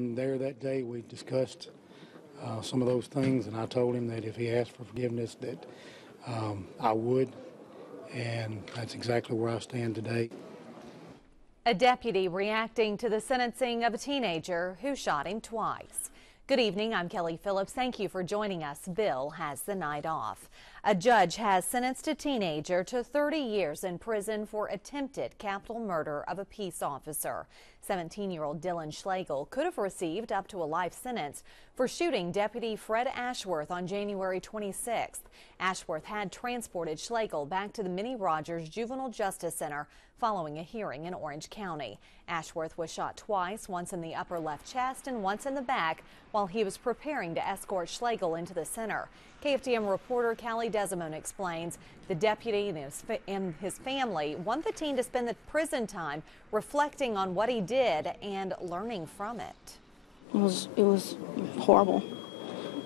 And there that day we discussed some of those things, and I told him that if he asked for forgiveness that I would, and that's exactly where I stand today. A deputy reacting to the sentencing of a teenager who shot him twice. Good evening, I'm Kelly Phillips. Thank you for joining us. Bill has the night off. A judge has sentenced a teenager to 30 years in prison for attempted capital murder of a peace officer. 17-year-old Dylan Schlegel could have received up to a life sentence for shooting Deputy Fred Ashworth on January 26th. Ashworth had transported Schlegel back to the Minnie Juvenile Justice Center following a hearing in Orange County. Ashworth was shot twice, once in the upper left chest and once in the back, while he was preparing to escort Schlegel into the center. KFDM reporter Kalie Desimone explains the deputy and his family want the teen to spend the prison time reflecting on what he did and learning from it. It was horrible.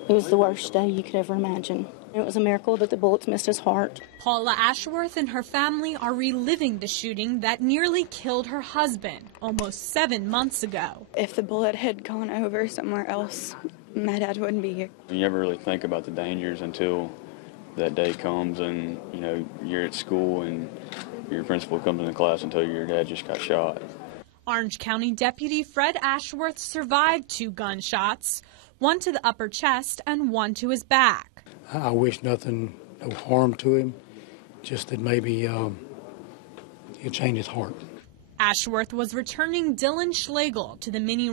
It was the worst day you could ever imagine. It was a miracle that the bullets missed his heart. Paula Ashworth and her family are reliving the shooting that nearly killed her husband almost 7 months ago. If the bullet had gone over somewhere else, my dad wouldn't be here. You never really think about the dangers until that day comes and, you know, you're at school and your principal comes into class and tells you your dad just got shot. Orange County Deputy Fred Ashworth survived 2 gunshots, one to the upper chest and one to his back. I wish no harm to him, just that maybe he'll change his heart. Ashworth was returning Dylan Schlegel to the Minnie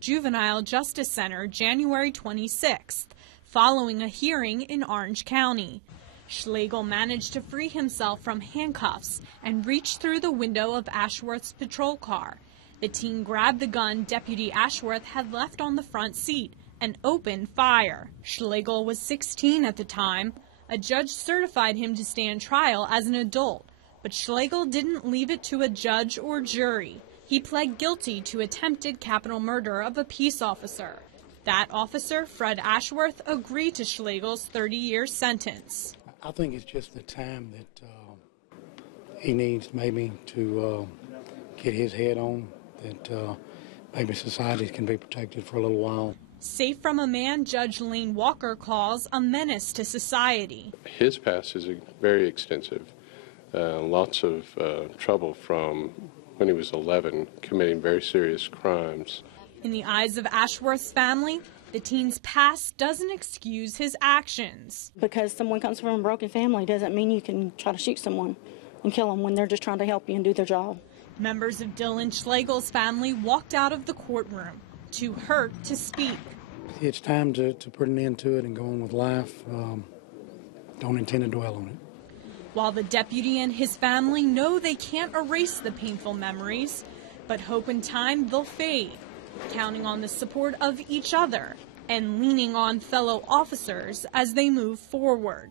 Juvenile Justice Center January 26th, following a hearing in Orange County. Schlegel managed to free himself from handcuffs and reach through the window of Ashworth's patrol car. The teen grabbed the gun Deputy Ashworth had left on the front seat and opened fire. Schlegel was 16 at the time. A judge certified him to stand trial as an adult, but Schlegel didn't leave it to a judge or jury. He pled guilty to attempted capital murder of a peace officer. That officer, Fred Ashworth, agreed to Schlegel's 30-year sentence. I think it's just the time that he needs maybe to get his head on, that maybe society can be protected for a little while. Safe from a man Judge Layne Walker calls a menace to society. His past is very extensive. Lots of trouble from when he was 11, committing very serious crimes. In the eyes of Ashworth's family, the teen's past doesn't excuse his actions. Because someone comes from a broken family doesn't mean you can try to shoot someone and kill them when they're just trying to help you and do their job. Members of Dylan Schlegel's family walked out of the courtroom, too hurt to speak. It's time to put an end to it and go on with life. Don't intend to dwell on it. While the deputy and his family know they can't erase the painful memories, but hope in time they'll fade, counting on the support of each other and leaning on fellow officers as they move forward.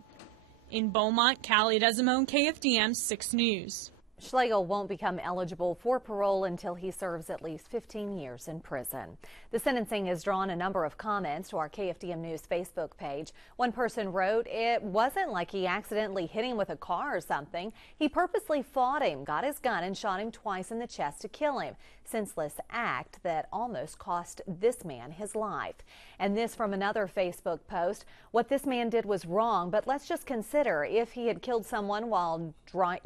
In Beaumont, Kalie Desimone, KFDM 6 News. Schlegel won't become eligible for parole until he serves at least 15 years in prison. The sentencing has drawn a number of comments to our KFDM News Facebook page. One person wrote, "It wasn't like he accidentally hit him with a car or something. He purposely fought him, got his gun, and shot him twice in the chest to kill him. Senseless act that almost cost this man his life." And this from another Facebook post, "What this man did was wrong, but let's just consider if he had killed someone while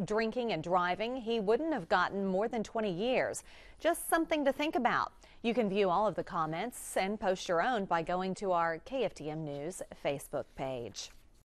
drinking and driving, he wouldn't have gotten more than 20 years. Just something to think about." You can view all of the comments and post your own by going to our KFDM News Facebook page.